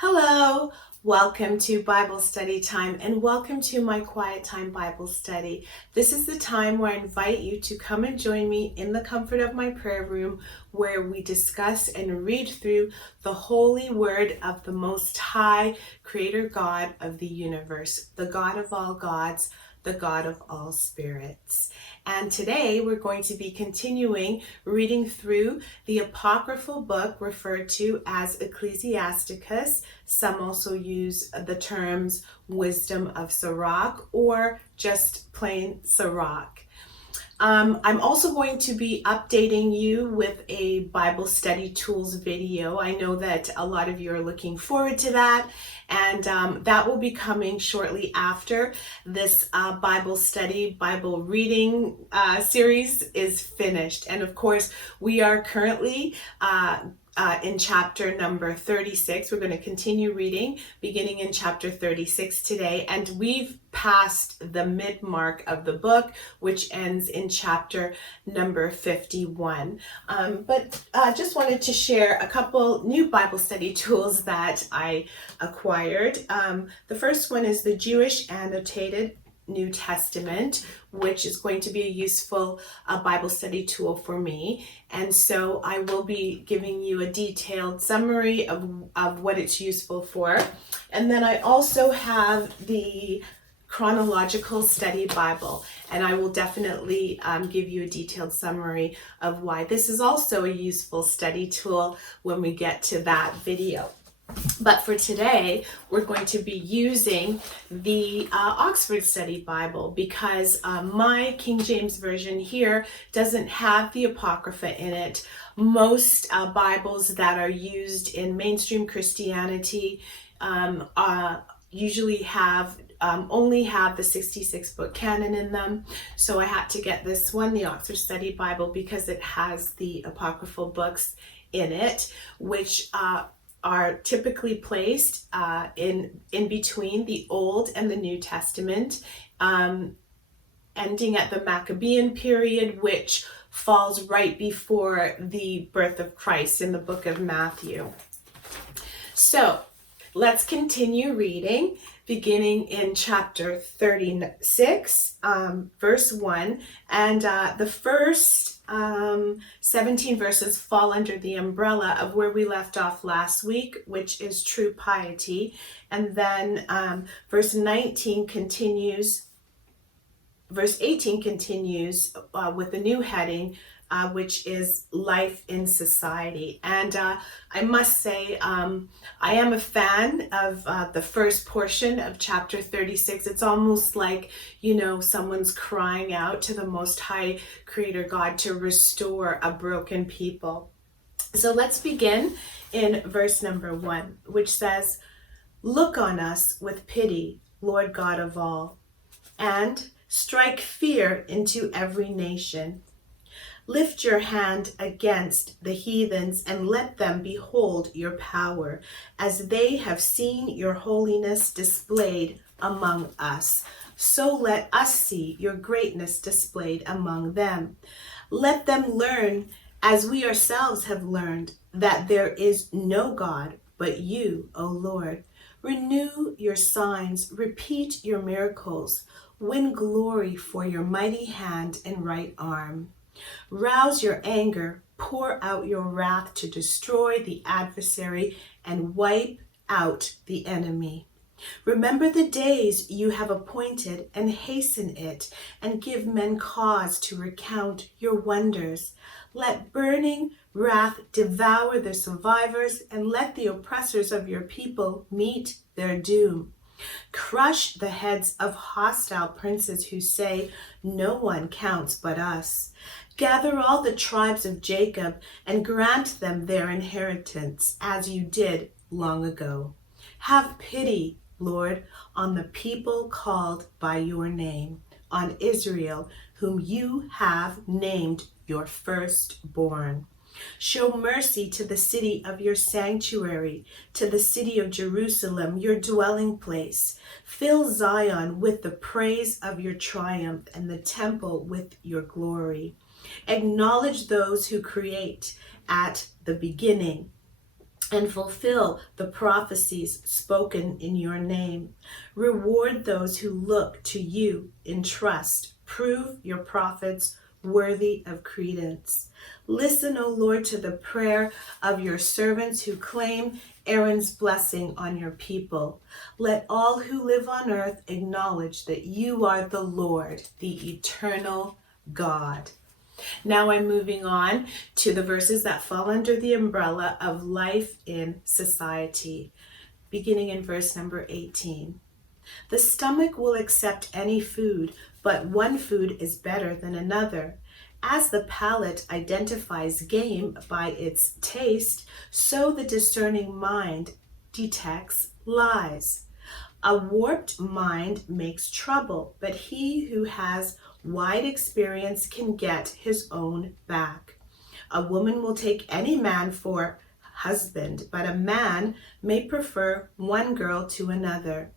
Hello, welcome to Bible study time and welcome to my quiet time Bible study. This is the time where I invite you to come and join me in the comfort of my prayer room where we discuss and read through the holy word of the Most High Creator God of the universe, the God of all gods, the God of all spirits. And today we're going to be continuing reading through the apocryphal book referred to as Ecclesiasticus. Some also use the terms Wisdom of Sirach or just plain Sirach. I'm also going to be updating you with a Bible study tools video. I know that a lot of you are looking forward to that, and that will be coming shortly after this Bible reading series is finished. And of course, we are currently in chapter number 36. We're going to continue reading beginning in chapter 36 today, and we've passed the mid-mark of the book, which ends in chapter number 51. But just wanted to share a couple new Bible study tools that I acquired. The first one is the Jewish Annotated New Testament, which is going to be a useful Bible study tool for me. And so I will be giving you a detailed summary of what it's useful for. And then I also have the Chronological Study Bible, and I will definitely give you a detailed summary of why this is also a useful study tool when we get to that video. But for today, we're going to be using the Oxford Study Bible because my King James Version here doesn't have the apocrypha in it. Most Bibles that are used in mainstream Christianity usually only have the 66 book canon in them. So I had to get this one, the Oxford Study Bible, because it has the apocryphal books in it, which are typically placed in between the Old and the New Testament, ending at the Maccabean period, which falls right before the birth of Christ in the book of Matthew. So let's continue reading, beginning in chapter 36, verse 1. And the first 17 verses fall under the umbrella of where we left off last week, which is true piety. And then verse 18 continues with a new heading, which is life in society. And I must say, I am a fan of the first portion of chapter 36. It's almost like, someone's crying out to the Most High Creator God to restore a broken people. So let's begin in verse number 1, which says, "Look on us with pity, Lord God of all, and strike fear into every nation. Lift your hand against the heathens and let them behold your power, as they have seen your holiness displayed among us. So let us see your greatness displayed among them. Let them learn, as we ourselves have learned, that there is no God but you, O Lord. Renew your signs, repeat your miracles, win glory for your mighty hand and right arm. Rouse your anger, pour out your wrath to destroy the adversary and wipe out the enemy. Remember the days you have appointed and hasten it, and give men cause to recount your wonders. Let burning wrath devour the survivors, and let the oppressors of your people meet their doom. Crush the heads of hostile princes who say, no one counts but us. Gather all the tribes of Jacob and grant them their inheritance, as you did long ago. Have pity, Lord, on the people called by your name, on Israel, whom you have named your firstborn. Show mercy to the city of your sanctuary, to the city of Jerusalem, your dwelling place. Fill Zion with the praise of your triumph and the temple with your glory. Acknowledge those who create at the beginning and fulfill the prophecies spoken in your name. Reward those who look to you in trust. Prove your prophets worthy of credence. Listen, O Lord, to the prayer of your servants who claim Aaron's blessing on your people. Let all who live on earth acknowledge that you are the Lord, the eternal God. Now I'm moving on to the verses that fall under the umbrella of life in society, beginning in verse number 18. The stomach will accept any food, but one food is better than another. As the palate identifies game by its taste, so the discerning mind detects lies. A warped mind makes trouble, but he who has wide experience can get his own back. A woman will take any man for husband, but a man may prefer one girl to another.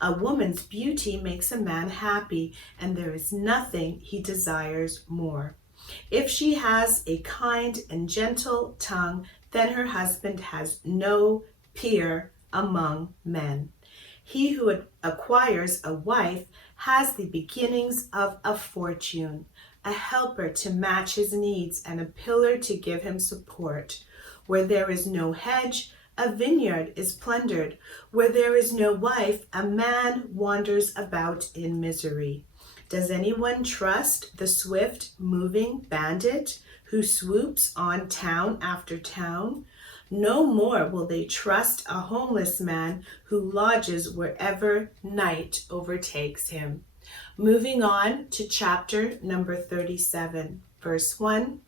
A woman's beauty makes a man happy, and there is nothing he desires more. If she has a kind and gentle tongue, then her husband has no peer among men. He who acquires a wife has the beginnings of a fortune, a helper to match his needs and a pillar to give him support. Where there is no hedge, a vineyard is plundered. Where there is no wife, a man wanders about in misery. Does anyone trust the swift-moving bandit who swoops on town after town? No more will they trust a homeless man who lodges wherever night overtakes him. Moving on to chapter number 37, verse 1.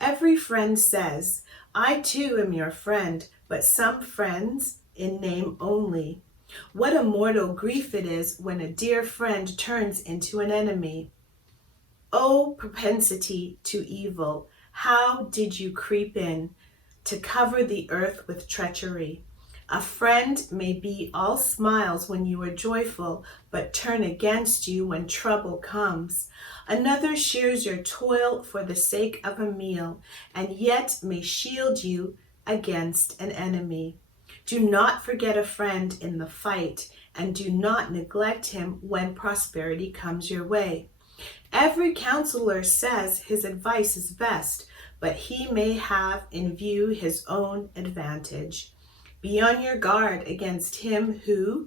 Every friend says, I too am your friend, but some friends in name only. What a mortal grief it is when a dear friend turns into an enemy. O propensity to evil, how did you creep in to cover the earth with treachery? A friend may be all smiles when you are joyful, but turn against you when trouble comes. Another shares your toil for the sake of a meal, and yet may shield you against an enemy. Do not forget a friend in the fight, and do not neglect him when prosperity comes your way. Every counselor says his advice is best, but he may have in view his own advantage. Be on your guard against him who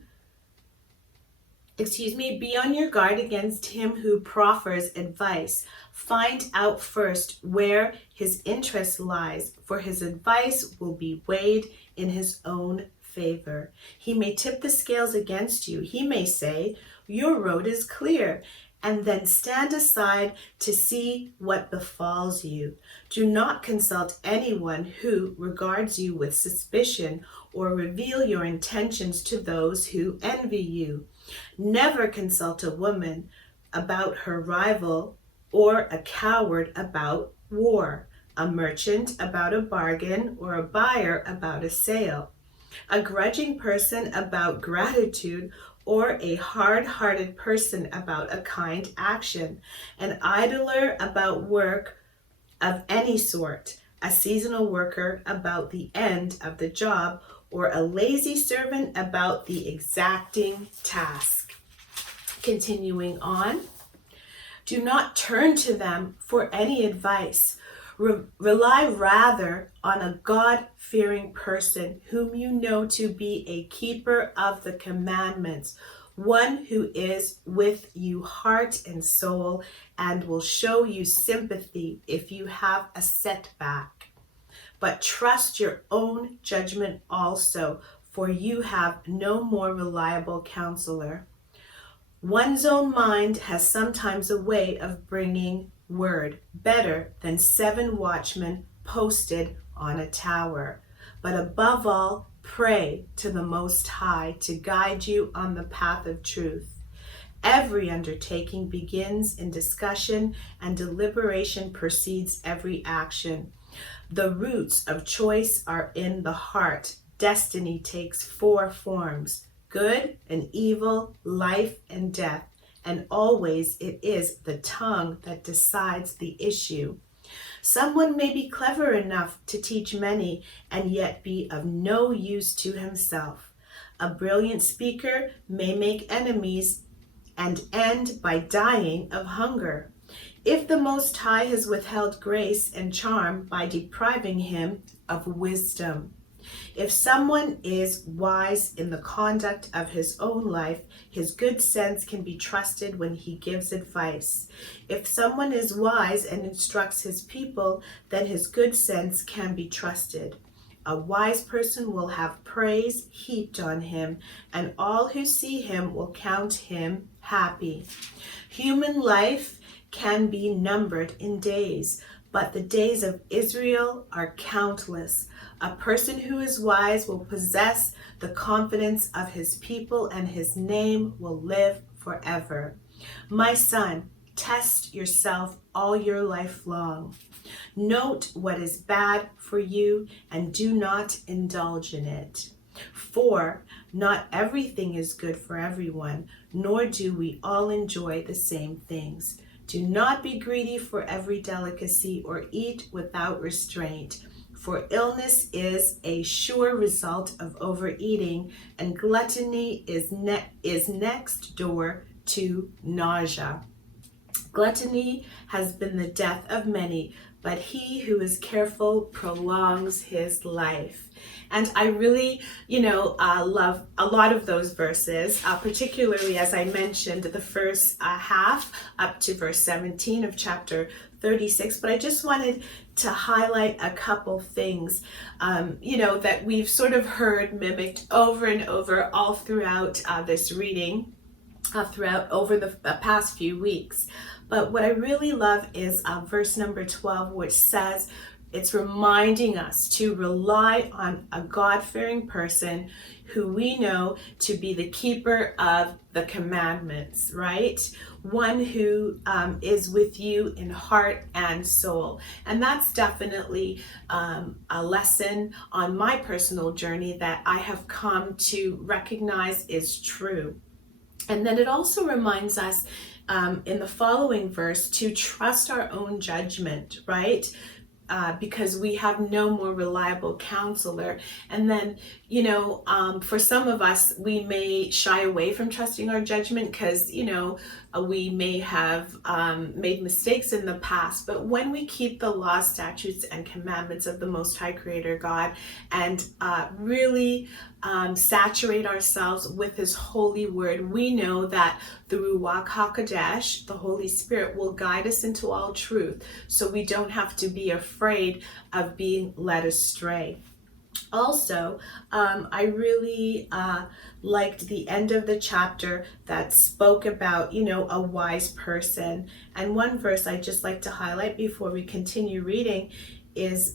proffers advice. Find out first where his interest lies, for his advice will be weighed in his own favor. He may tip the scales against you. He may say, your road is clear, and then stand aside to see what befalls you. Do not consult anyone who regards you with suspicion or reveal your intentions to those who envy you. Never consult a woman about her rival or a coward about war, a merchant about a bargain or a buyer about a sale, a grudging person about gratitude or a hard-hearted person about a kind action, an idler about work of any sort, a seasonal worker about the end of the job, or a lazy servant about the exacting task. Continuing on, do not turn to them for any advice. Rely rather on a God-fearing person whom you know to be a keeper of the commandments, one who is with you heart and soul and will show you sympathy if you have a setback. But trust your own judgment also, for you have no more reliable counselor. One's own mind has sometimes a way of bringing word better than 7 watchmen posted on a tower. But above all, pray to the Most High to guide you on the path of truth. Every undertaking begins in discussion, and deliberation precedes every action. The roots of choice are in the heart. Destiny takes 4 forms: good and evil, life and death, and always it is the tongue that decides the issue. Someone may be clever enough to teach many and yet be of no use to himself. A brilliant speaker may make enemies and end by dying of hunger. If the Most High has withheld grace and charm by depriving him of wisdom. If someone is wise in the conduct of his own life, his good sense can be trusted when he gives advice. If someone is wise and instructs his people, then his good sense can be trusted. A wise person will have praise heaped on him, and all who see him will count him happy. Human life can be numbered in days, but the days of Israel are countless. A person who is wise will possess the confidence of his people, and his name will live forever. My son, test yourself all your life long. Note what is bad for you and do not indulge in it. For not everything is good for everyone, nor do we all enjoy the same things. Do not be greedy for every delicacy or eat without restraint. For illness is a sure result of overeating, and gluttony is next door to nausea. Gluttony has been the death of many, but he who is careful prolongs his life. And I really, love a lot of those verses, particularly as I mentioned, the first half up to verse 17 of chapter 36. But I just wanted to highlight a couple things, that we've sort of heard mimicked over and over all throughout this reading, over the past few weeks. But what I really love is verse number 12, which says, it's reminding us to rely on a God-fearing person who we know to be the keeper of the commandments, right? One who is with you in heart and soul. And that's definitely a lesson on my personal journey that I have come to recognize is true. And then it also reminds us in the following verse to trust our own judgment, right? Because we have no more reliable counselor. And then, for some of us, we may shy away from trusting our judgment because, we may have made mistakes in the past. But when we keep the law, statutes, and commandments of the Most High Creator God and really saturate ourselves with His holy word, we know that the Ruach HaKodesh, the Holy Spirit, will guide us into all truth. So we don't have to be afraid of being led astray. Also, I really liked the end of the chapter that spoke about, a wise person. And one verse I just like to highlight before we continue reading is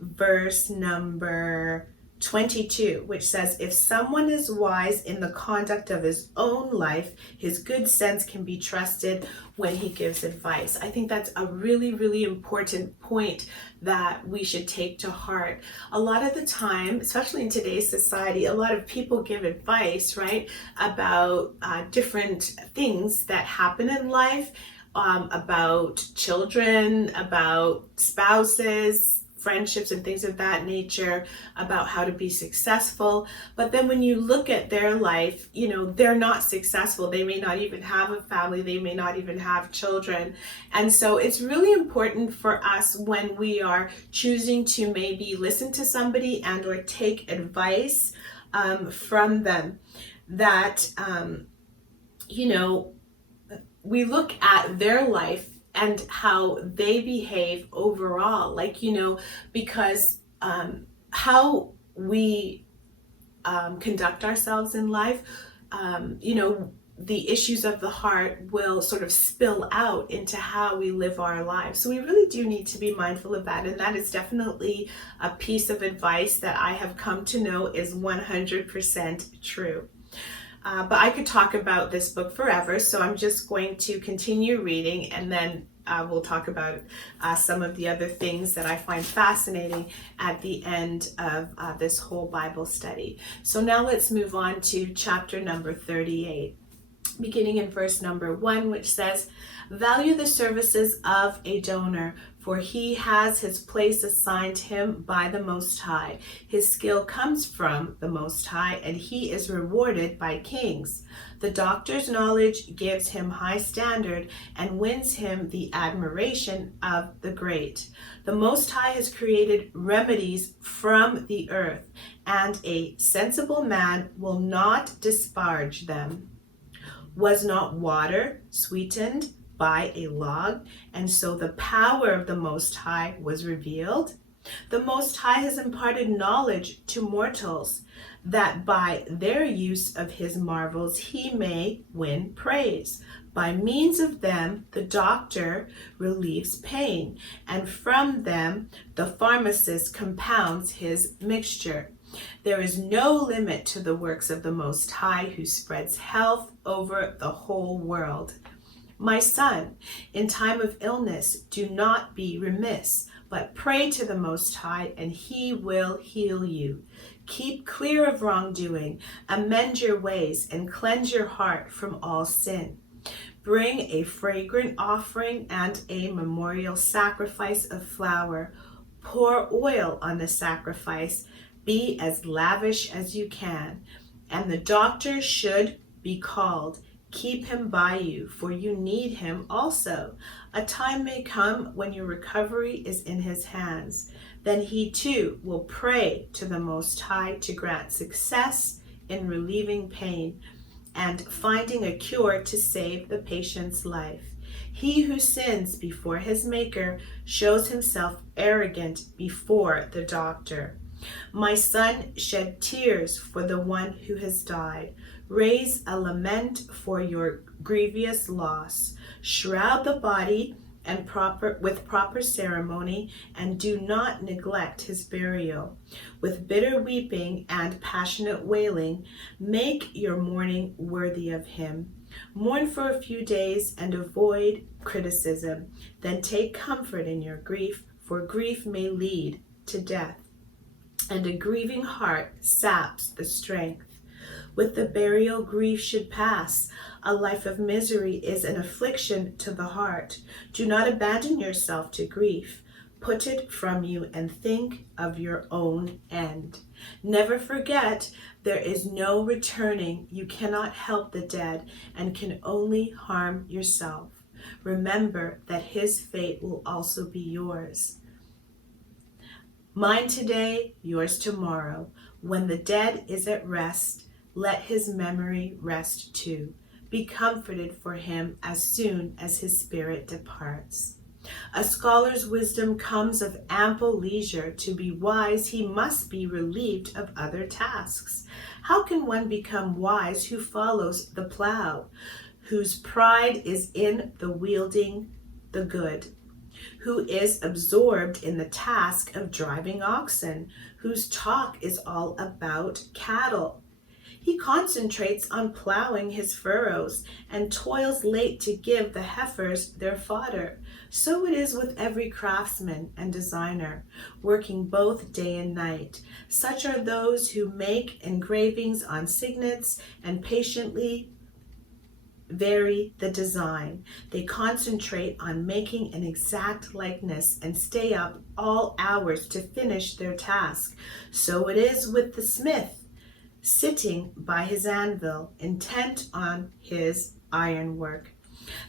verse number 22, which says, if someone is wise in the conduct of his own life, his good sense can be trusted when he gives advice. I think that's a really, really important point that we should take to heart. A lot of the time, especially in today's society, a lot of people give advice, right, about different things that happen in life, about children, about spouses, friendships and things of that nature, about how to be successful. But then when you look at their life, they're not successful. They may not even have a family. They may not even have children. And so it's really important for us when we are choosing to maybe listen to somebody and or take advice from them that, we look at their life and how they behave overall, because how we conduct ourselves in life, the issues of the heart will sort of spill out into how we live our lives. So we really do need to be mindful of that. And that is definitely a piece of advice that I have come to know is 100% true. But I could talk about this book forever, so I'm just going to continue reading, and then we'll talk about some of the other things that I find fascinating at the end of this whole Bible study. So now let's move on to chapter number 38, beginning in verse number 1, which says, value the services of a donor, for he has his place assigned him by the Most High. His skill comes from the Most High, and he is rewarded by kings. The doctor's knowledge gives him high standard and wins him the admiration of the great. The Most High has created remedies from the earth, and a sensible man will not disparage them. Was not water sweetened by a log, and so the power of the Most High was revealed? The Most High has imparted knowledge to mortals, that by their use of his marvels he may win praise. By means of them the doctor relieves pain, and from them the pharmacist compounds his mixture. There is no limit to the works of the Most High, who spreads health over the whole world. My son, in time of illness, do not be remiss, but pray to the Most High, and he will heal you. Keep clear of wrongdoing, amend your ways, and cleanse your heart from all sin. Bring a fragrant offering and a memorial sacrifice of flour. Pour oil on the sacrifice. Be as lavish as you can. And the doctor should be called. Keep him by you, for you need him also. A time may come when your recovery is in his hands. Then he too will pray to the Most High to grant success in relieving pain and finding a cure to save the patient's life. He who sins before his Maker shows himself arrogant before the doctor. My son, shed tears for the one who has died. Raise a lament for your grievous loss. Shroud the body with proper ceremony, and do not neglect his burial. With bitter weeping and passionate wailing, make your mourning worthy of him. Mourn for a few days and avoid criticism. Then take comfort in your grief, for grief may lead to death, and a grieving heart saps the strength. With the burial, grief should pass. A life of misery is an affliction to the heart. Do not abandon yourself to grief. Put it from you and think of your own end. Never forget, there is no returning. You cannot help the dead and can only harm yourself. Remember that his fate will also be yours. Mine today, yours tomorrow. When the dead is at rest, let his memory rest too. Be comforted for him as soon as his spirit departs. A scholar's wisdom comes of ample leisure. To be wise, he must be relieved of other tasks. How can one become wise who follows the plow, whose pride is in the wielding the good, who is absorbed in the task of driving oxen, whose talk is all about cattle? He concentrates on plowing his furrows and toils late to give the heifers their fodder. So it is with every craftsman and designer, working both day and night. Such are those who make engravings on signets and patiently vary the design. They concentrate on making an exact likeness and stay up all hours to finish their task. So it is with the smith, sitting by his anvil, intent on his ironwork.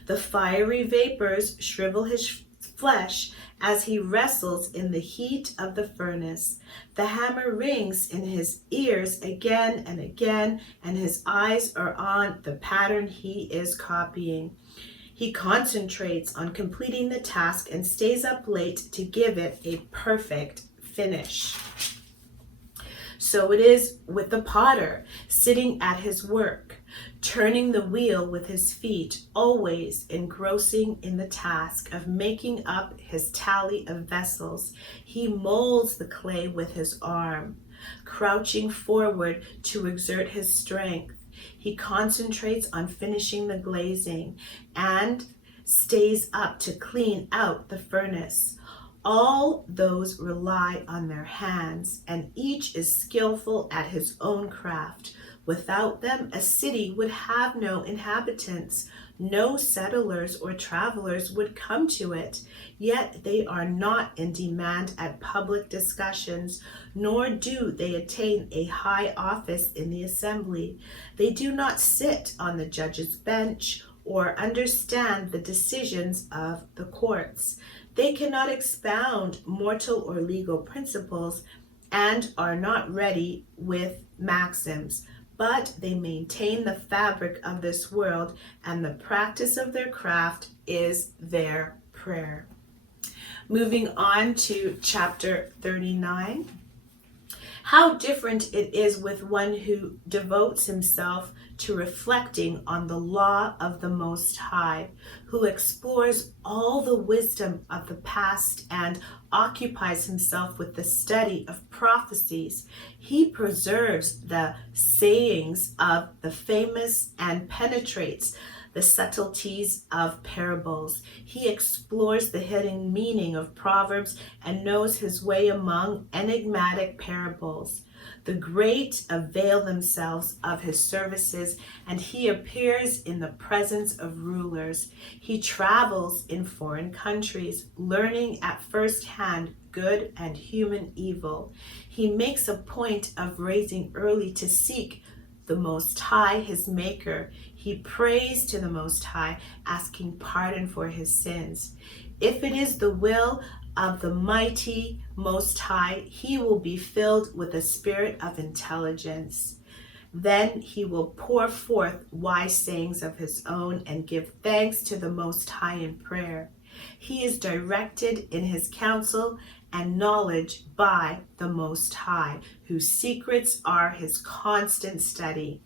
The fiery vapors shrivel his flesh as he wrestles in the heat of the furnace. The hammer rings in his ears again and again, and his eyes are on the pattern he is copying. He concentrates on completing the task and stays up late to give it a perfect finish. So it is with the potter, sitting at his work, turning the wheel with his feet, always engrossing in the task of making up his tally of vessels. He molds the clay with his arm, crouching forward to exert his strength. He concentrates on finishing the glazing and stays up to clean out the furnace. All those rely on their hands, and each is skillful at his own craft. Without them, a city would have no inhabitants. No settlers or travelers would come to it. Yet they are not in demand at public discussions, nor do they attain a high office in the assembly. They do not sit on the judge's bench or understand the decisions of the courts. They cannot expound mortal or legal principles and are not ready with maxims, but they maintain the fabric of this world, and the practice of their craft is their prayer. Moving on to chapter 39. How different it is with one who devotes himself to reflecting on the law of the Most High, who explores all the wisdom of the past and occupies himself with the study of prophecies. He preserves the sayings of the famous and penetrates the subtleties of parables. He explores the hidden meaning of proverbs and knows his way among enigmatic parables. The great avail themselves of his services, and he appears in the presence of rulers. He travels in foreign countries, learning at first hand good and human evil. He makes a point of rising early to seek the Most High, his Maker. He prays to the Most High, asking pardon for his sins. If it is the will of the mighty Most High, he will be filled with a spirit of intelligence. Then he will pour forth wise sayings of his own and give thanks to the Most High in prayer. He is directed in his counsel and knowledge by the Most High, whose secrets are his constant study.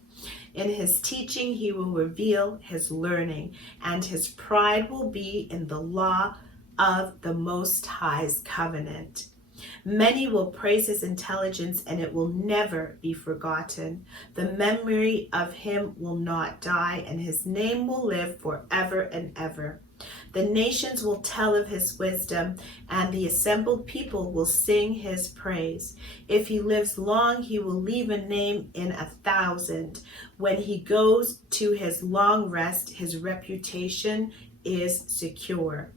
In his teaching he will reveal his learning, and his pride will be in the law of the Most High's covenant. Many will praise his intelligence, and it will never be forgotten. The memory of him will not die, and his name will live forever and ever. The nations will tell of his wisdom, and the assembled people will sing his praise. If he lives long, he will leave a name in 1,000. When he goes to his long rest, his reputation is secure.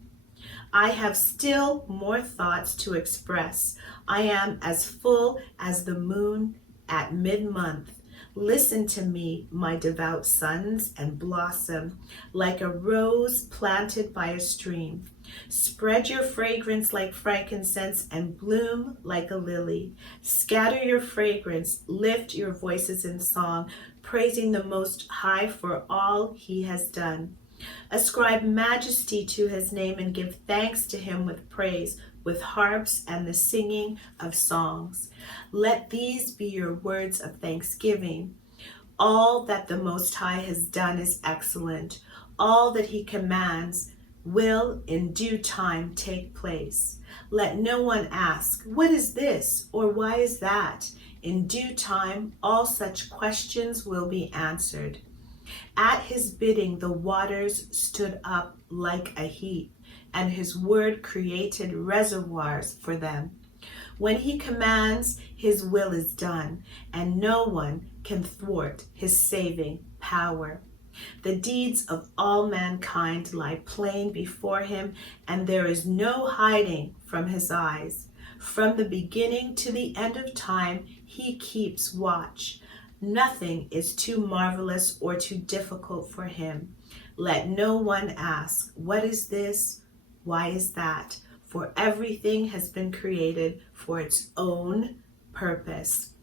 I have still more thoughts to express. I am as full as the moon at mid-month. Listen to me, my devout sons, and blossom like a rose planted by a stream. Spread your fragrance like frankincense and bloom like a lily. Scatter your fragrance, lift your voices in song, praising the Most High for all he has done. Ascribe majesty to his name and give thanks to him with praise, with harps and the singing of songs. Let these be your words of thanksgiving. All that the Most High has done is excellent. All that he commands will in due time take place. Let no one ask, what is this, or why is that? In due time, all such questions will be answered. At his bidding, the waters stood up like a heap, and his word created reservoirs for them. When he commands, his will is done, and no one can thwart his saving power. The deeds of all mankind lie plain before him, and there is no hiding from his eyes. From the beginning to the end of time, he keeps watch. Nothing is too marvelous or too difficult for him. Let no one ask, what is this? Why is that? For everything has been created for its own purpose.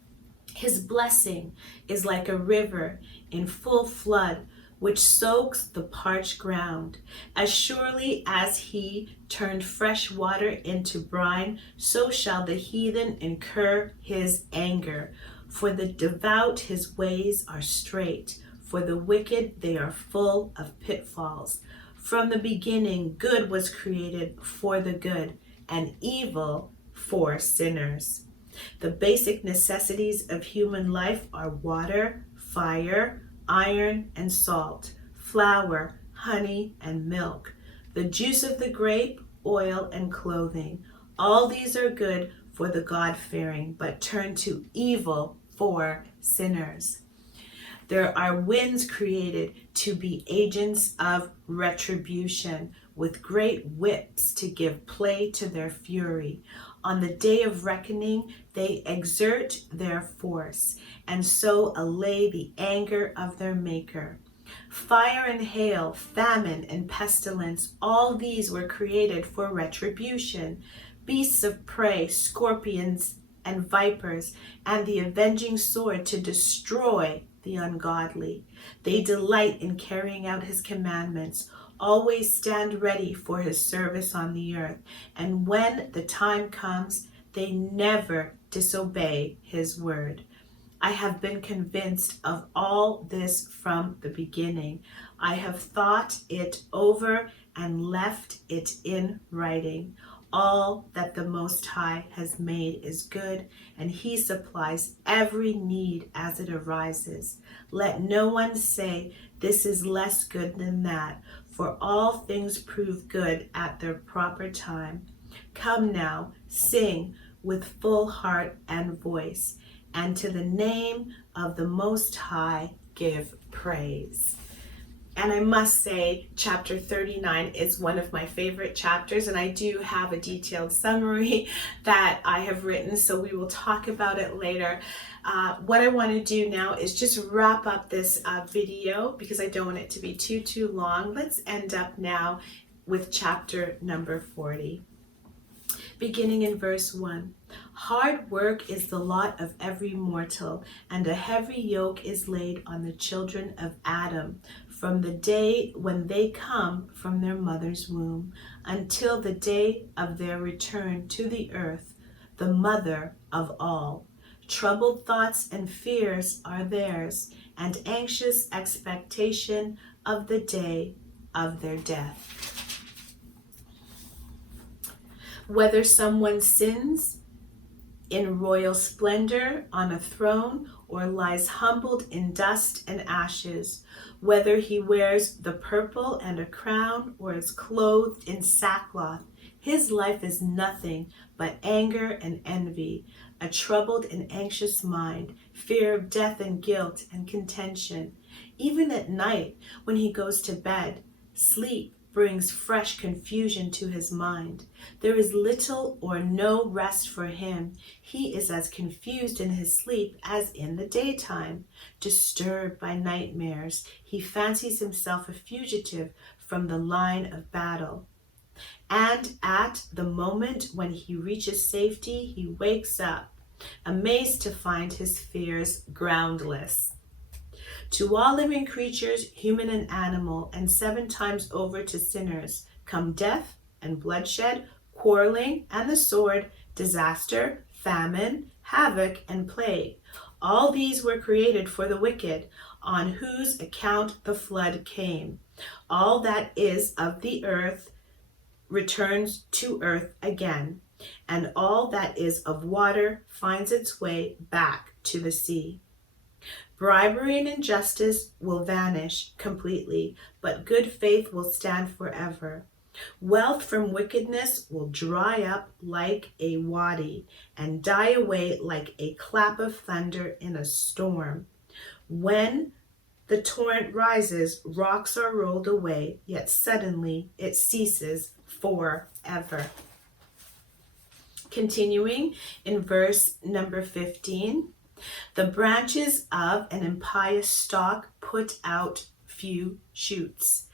His blessing is like a river in full flood, which soaks the parched ground. As surely as he turned fresh water into brine, so shall the heathen incur his anger. For the devout his ways are straight, for the wicked they are full of pitfalls. From the beginning, good was created for the good, and evil for sinners. The basic necessities of human life are water, fire, iron, and salt, flour, honey, and milk, the juice of the grape, oil, and clothing. All these are good for the God-fearing, but turn to evil for sinners. There are winds created to be agents of retribution, with great whips to give play to their fury. On the day of reckoning, they exert their force, and so allay the anger of their Maker. Fire and hail, famine and pestilence, all these were created for retribution. Beasts of prey, scorpions and vipers, and the avenging sword to destroy the ungodly. They delight in carrying out his commandments, always stand ready for his service on the earth, and when the time comes, they never disobey his word. I have been convinced of all this from the beginning. I have thought it over and left it in writing. All that the Most High has made is good, and he supplies every need as it arises. Let no one say, this is less good than that, for all things prove good at their proper time. Come now, sing with full heart and voice, and to the name of the Most High give praise. And I must say, chapter 39 is one of my favorite chapters, and I do have a detailed summary that I have written, so we will talk about it later. What I want to do now is just wrap up this video because I don't want it to be too long. Let's end up now with chapter number 40. Beginning in verse 1. Hard work is the lot of every mortal, and a heavy yoke is laid on the children of Adam, from the day when they come from their mother's womb, until the day of their return to the earth, the mother of all. Troubled thoughts and fears are theirs, and anxious expectation of the day of their death. Whether someone sins in royal splendor on a throne or lies humbled in dust and ashes, whether he wears the purple and a crown or is clothed in sackcloth, his life is nothing but anger and envy, a troubled and anxious mind, fear of death and guilt and contention. Even at night, when he goes to bed, sleep brings fresh confusion to his mind. There is little or no rest for him. He is as confused in his sleep as in the daytime. Disturbed by nightmares, he fancies himself a fugitive from the line of battle. And at the moment when he reaches safety, he wakes up, amazed to find his fears groundless. To all living creatures, human and animal, and 7 times over to sinners, come death and bloodshed, quarreling and the sword, disaster, famine, havoc, and plague. All these were created for the wicked, on whose account the flood came. All that is of the earth returns to earth again, and all that is of water finds its way back to the sea. Bribery and injustice will vanish completely, but good faith will stand forever. Wealth from wickedness will dry up like a wadi and die away like a clap of thunder in a storm. When the torrent rises, rocks are rolled away, yet suddenly it ceases forever. Continuing in verse number 15. The branches of an impious stalk put out few shoots.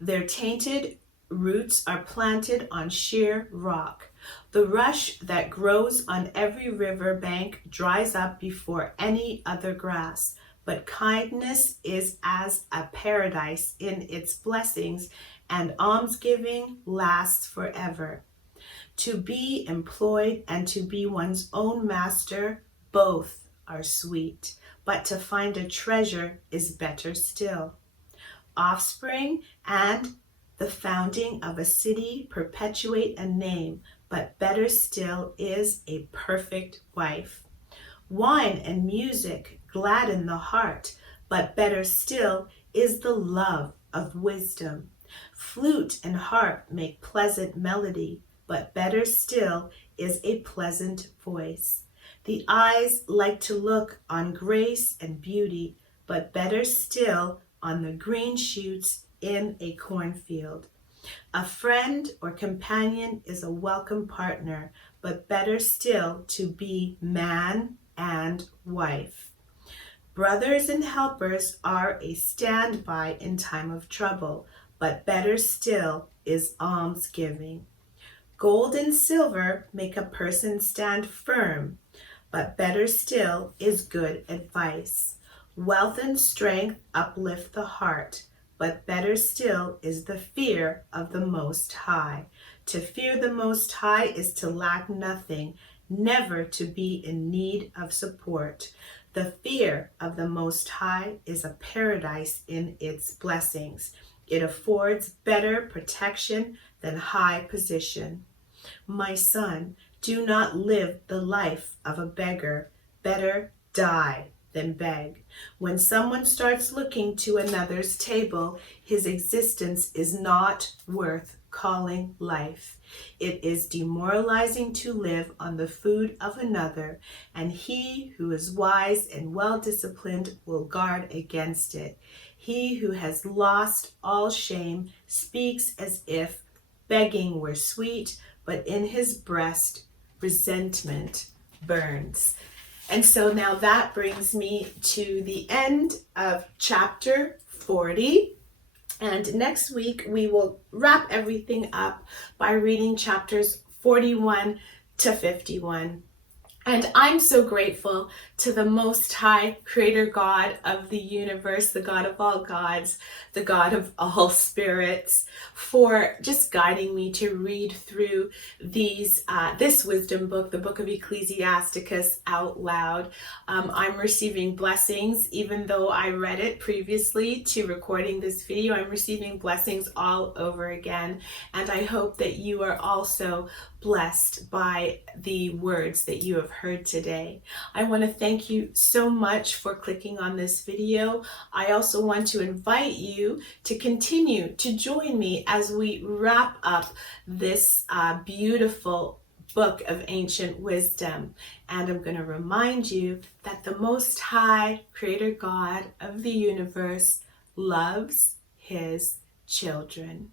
Their tainted roots are planted on sheer rock. The rush that grows on every river bank dries up before any other grass. But kindness is as a paradise in its blessings, and almsgiving lasts forever. To be employed and to be one's own master, both are sweet, but to find a treasure is better still. Offspring and the founding of a city perpetuate a name, but better still is a perfect wife. Wine and music gladden the heart, but better still is the love of wisdom. Flute and harp make pleasant melody, but better still is a pleasant voice. The eyes like to look on grace and beauty, but better still on the green shoots in a cornfield. A friend or companion is a welcome partner, but better still to be man and wife. Brothers and helpers are a standby in time of trouble, but better still is almsgiving. Gold and silver make a person stand firm, but better still is good advice. Wealth and strength uplift the heart, but better still is the fear of the Most High. To fear the Most High is to lack nothing, never to be in need of support. The fear of the Most High is a paradise in its blessings. It affords better protection than high position. My son, do not live the life of a beggar. Better die than beg. When someone starts looking to another's table, his existence is not worth calling life. It is demoralizing to live on the food of another, and he who is wise and well-disciplined will guard against it. He who has lost all shame speaks as if begging were sweet, but in his breast resentment burns. And so now that brings me to the end of chapter 40. And next week we will wrap everything up by reading chapters 41 to 51. And I'm so grateful to the Most High Creator God of the universe, the God of all gods, the God of all spirits, for just guiding me to read through this wisdom book, the book of Ecclesiasticus, out loud. I'm receiving blessings, even though I read it previously to recording this video. I'm receiving blessings all over again. And I hope that you are also blessed by the words that you have heard today. I want to thank you so much for clicking on this video. I also want to invite you to continue to join me as we wrap up this beautiful book of ancient wisdom. And I'm going to remind you that the Most High Creator God of the universe loves his children.